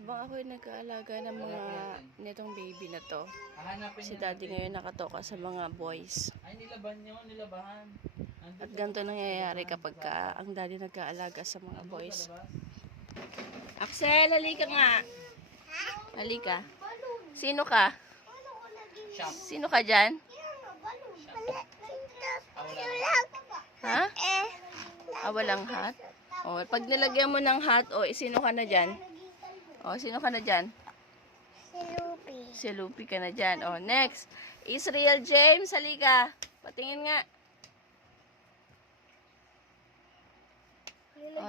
Habang ako'y nag-aalaga ng mga nitong baby na to, si daddy ngayon nakatoka sa mga boys. Ay, nilaban nyo, nilabahan. At ganito nangyayari kapag ang daddy nag-aalaga sa mga boys. Axel, halika nga. Halika. Sino ka? Sino ka dyan? Ha? Walang hat? O, pag nilagyan mo ng hat, sino ka na dyan? Sino ka na dyan? Si Lupi. Si Lupi ka na dyan. Next. Israel James, halika. Patingin nga.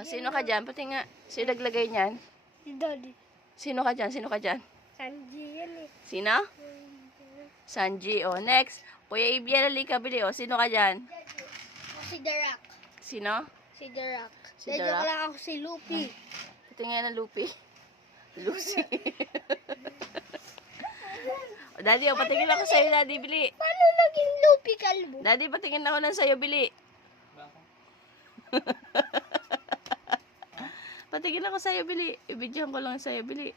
Sino ka dyan? Patingin nga. Sino naglagay niyan? Si Daddy. Sino ka dyan? Sino ka dyan? Sanji yan eh. Sino? Sanji. Next. Kuya Ibiel, halika. Bili. Sino ka dyan? Si The Rock. Sino? Si The Rock. Si The Rock? lang ako si Lupi. Patingin ng Lupi. Lucy. Daddy, patingin ako sa'yo, Daddy. Bili. Paano naging Lupi kalbo? Daddy, patingin ako ng sa'yo. Bili. Patingin ako sa'yo, Bili. Ibidyohan ko lang sa'yo, Bili.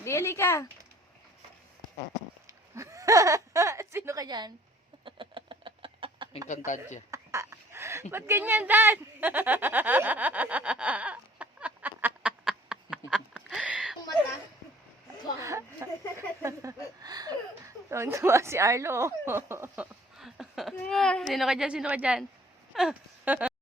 Bili ka. Sino ka dyan? Encantadia. Ba't ganyan, Dad? Mata. Tuwa si Arlo. Sino ka dyan? Sino ka dyan?